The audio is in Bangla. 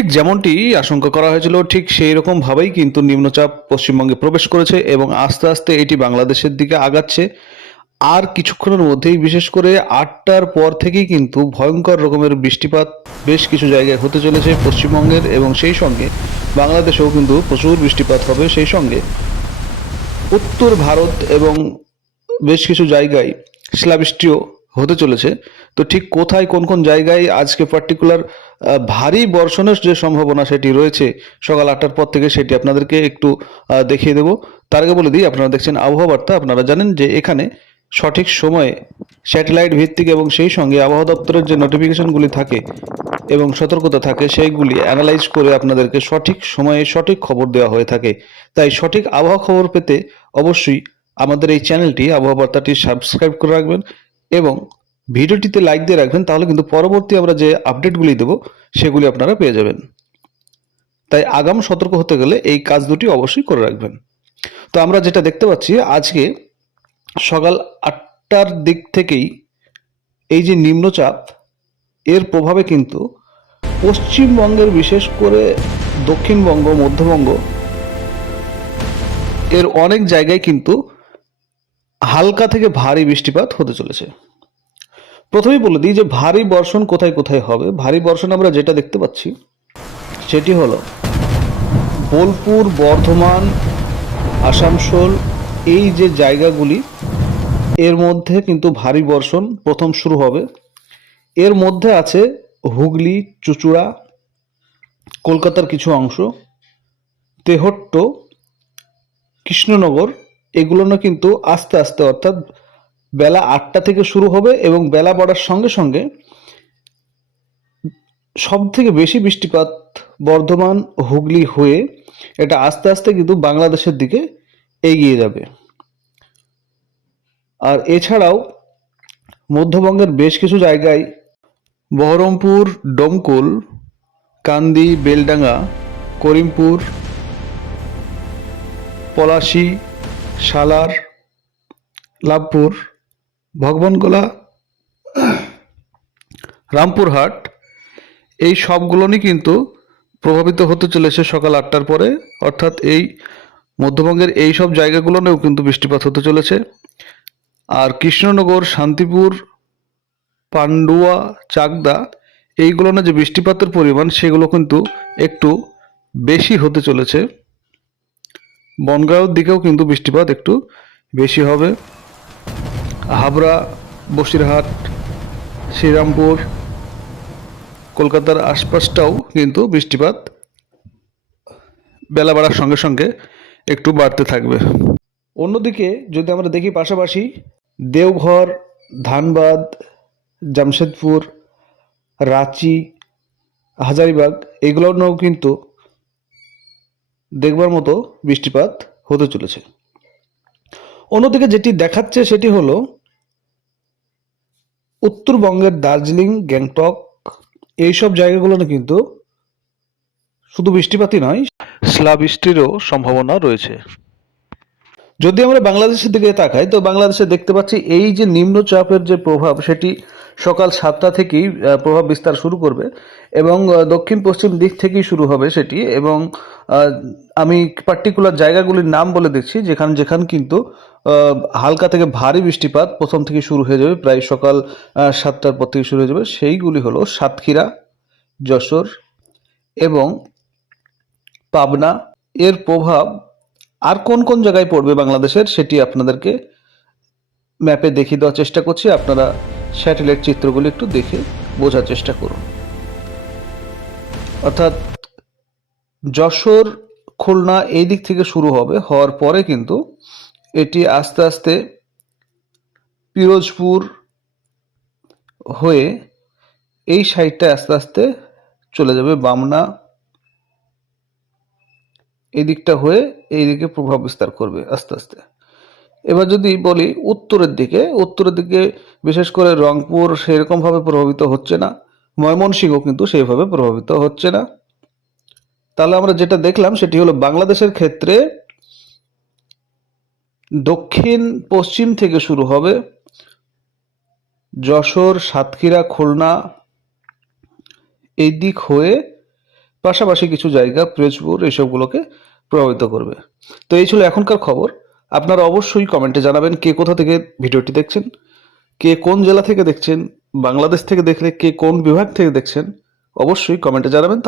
ঠিক যেমনটি আশঙ্কা করা হয়েছিল ঠিক সেই রকম ভাবেই কিন্তু নিম্নচাপ পশ্চিমবঙ্গে প্রবেশ করেছে এবং আস্তে আস্তে এটি বাংলাদেশের দিকে আগাচ্ছে। আর কিছুক্ষণের মধ্যেই বিশেষ করে ৮টার পর থেকেই কিন্তু ভয়ঙ্কর রকমের বৃষ্টিপাত বেশ কিছু জায়গায় হতে চলেছে পশ্চিমবঙ্গের, এবং সেই সঙ্গে বাংলাদেশেও কিন্তু প্রচুর বৃষ্টিপাত হবে। সেই সঙ্গে উত্তর ভারত এবং বেশ কিছু জায়গায় শিলাবৃষ্টিও হতে চলেছে। তো ঠিক কোথায় কোন কোন জায়গায় আজকে পার্টিকুলার ভারী বর্ষণের যে সম্ভাবনা সেটি রয়েছে সকাল ৮টার পর থেকে, সেটি আপনাদেরকে একটু দেখিয়ে দেব। তার আগে বলে দিই, আপনারা দেখছেন আবহাওয়া বার্তা। আপনারা জানেন যে এখানে সঠিক সময়ে স্যাটেলাইট ভিত্তিক এবং সেই সঙ্গে আবহাওয়া দপ্তরের যে নোটিফিকেশনগুলি থাকে এবং সতর্কতা থাকে সেইগুলি অ্যানালাইজ করে আপনাদেরকে সঠিক সময়ে সঠিক খবর দেওয়া হয়ে থাকে। তাই সঠিক আবহাওয়া খবর পেতে অবশ্যই আমাদের এই চ্যানেলটি আবহাওয়া বার্তাটি সাবস্ক্রাইব করে রাখবেন এবং ভিডিওটিতে লাইক দিয়ে রাখবেন, তাহলে কিন্তু পরবর্তী আমরা যে আপডেটগুলি দেব সেগুলি আপনারা পেয়ে যাবেন। তাই আগাম সতর্ক হতে গেলে এই কাজ দুটি অবশ্যই করে রাখবেন। তো আমরা যেটা দেখতে পাচ্ছি আজকে সকাল ৮টার দিক থেকেই এই যে নিম্নচাপ, এর প্রভাবে কিন্তু পশ্চিমবঙ্গের বিশেষ করে দক্ষিণবঙ্গ, মধ্যবঙ্গ এর অনেক জায়গায় কিন্তু হালকা থেকে ভারী বৃষ্টিপাত হতে চলেছে। প্রথমেই বলে দিই যে ভারী বর্ষণ কোথায় কোথায় হবে। ভারী বর্ষণ আমরা যেটা দেখতে পাচ্ছি সেটি হলো বোলপুর, বর্ধমান, আসানসোল, এই যে জায়গাগুলি, এর মধ্যে কিন্তু ভারী বর্ষণ প্রথম শুরু হবে। এর মধ্যে আছে হুগলি, চুঁচুড়া, কলকাতার কিছু অংশ, তেহট্ট, কৃষ্ণনগর, এগুলো না কিন্তু আস্তে আস্তে অর্থাৎ বেলা ৮টা থেকে শুরু হবে এবং বেলা বাড়ার সঙ্গে সঙ্গে সব থেকে বেশি বৃষ্টিপাত বর্ধমান, হুগলি হয়ে এটা আস্তে আস্তে কিন্তু বাংলাদেশের দিকে এগিয়ে যাবে। আর এছাড়াও মধ্যবঙ্গের বেশ কিছু জায়গায় বহরমপুর, ডোমকল, কান্দি, বেলডাঙ্গা, করিমপুর, পলাশী, সালার, লাভপুর, ভগবানগোলা, রামপুরহাট, এই সবগুলোই কিন্তু প্রভাবিত হতে চলেছে সকাল ৮টার পরে। অর্থাৎ এই মধ্যবঙ্গের এই সব জায়গাগুলোতেও কিন্তু বৃষ্টিপাত হতে চলেছে। আর কৃষ্ণনগর, শান্তিপুর, পান্ডুয়া, চাকদা, এইগুলো না যে বৃষ্টিপাতের পরিমাণ সেগুলো কিন্তু একটু বেশি হতে চলেছে। বনগাঁওর দিকেও কিন্তু বৃষ্টিপাত একটু বেশি হবে। হাবড়া, বসিরহাট, শ্রীরামপুর, কলকাতার আশপাশটাও কিন্তু বৃষ্টিপাত বেলা বাড়ার সঙ্গে সঙ্গে একটু বাড়তে থাকবে। অন্যদিকে যদি আমরা দেখি পাশাপাশি দেওঘর, ধানবাদ, জামশেদপুর, রাঁচি, হাজারিবাগ, এগুলোও কিন্তু দেখবার মতো বৃষ্টিপাত হতে চলেছে। অন্যদিকে যেটি দেখাচ্ছে সেটি হলো উত্তরবঙ্গের দার্জিলিং, গ্যাংটক, এইসব জায়গাগুলোতে কিন্তু শুধু বৃষ্টিপাতই নয়, শিলাবৃষ্টিরও সম্ভাবনা রয়েছে। যদি আমরা বাংলাদেশের দিকে তাকাই তো বাংলাদেশে দেখতে পাচ্ছি এই যে নিম্নচাপের যে প্রভাব সেটি সকাল ৭টা থেকেই প্রভাব বিস্তার শুরু করবে এবং দক্ষিণ পশ্চিম দিক থেকেই শুরু হবে সেটি। এবং আমি পার্টিকুলার জায়গাগুলির নাম বলে দিচ্ছি যেখানে যেখানে কিন্তু হালকা থেকে ভারী বৃষ্টিপাত প্রথম থেকে শুরু হয়ে যাবে, প্রায় সকাল ৭টার পর থেকে শুরু হয়ে যাবে। সেইগুলি হলো সাতক্ষীরা, যশোর এবং পাবনা। এর প্রভাব আর কোন কোন জায়গায় পড়বে বাংলাদেশের সেটি আপনাদেরকে ম্যাপে দেখিয়ে দেওয়ার চেষ্টা করছি। আপনারা স্যাটেলাইট চিত্রগুলি একটু দেখে বোঝার চেষ্টা করুন। অর্থাৎ যশোর, খুলনা এই দিক থেকে শুরু হবে, হওয়ার পরে কিন্তু এটি আস্তে আস্তে পিরোজপুর হয়ে এই সাইডটা আস্তে আস্তে চলে যাবে বামনা, এই দিকটা হয়ে এই দিকে প্রভাব বিস্তার করবে আস্তে আস্তে। এবার যদি বলি উত্তরের দিকে বিশেষ করে রংপুর সেরকমভাবে প্রভাবিত হচ্ছে না, ময়মনসিংহ কিন্তু সেইভাবে প্রভাবিত হচ্ছে না। তাহলে আমরা যেটা দেখলাম সেটি হলো বাংলাদেশের ক্ষেত্রে দক্ষিণ পশ্চিম থেকে শুরু হবে, যশোর, সাতক্ষীরা, খুলনা এই দিক হয়ে পাশাপাশি কিছু জায়গা পিরোজপুর এইসবগুলোকে প্রভাবিত করবে। তো এই ছিল এখনকার খবর। আপনারা অবশ্যই কমেন্টে জানাবেন কে কোথা থেকে ভিডিওটি দেখছেন, কে কোন জেলা থেকে দেখছেন, বাংলাদেশ থেকে দেখলে কে কোন বিভাগ থেকে দেখছেন, অবশ্যই কমেন্টে জানাবেন।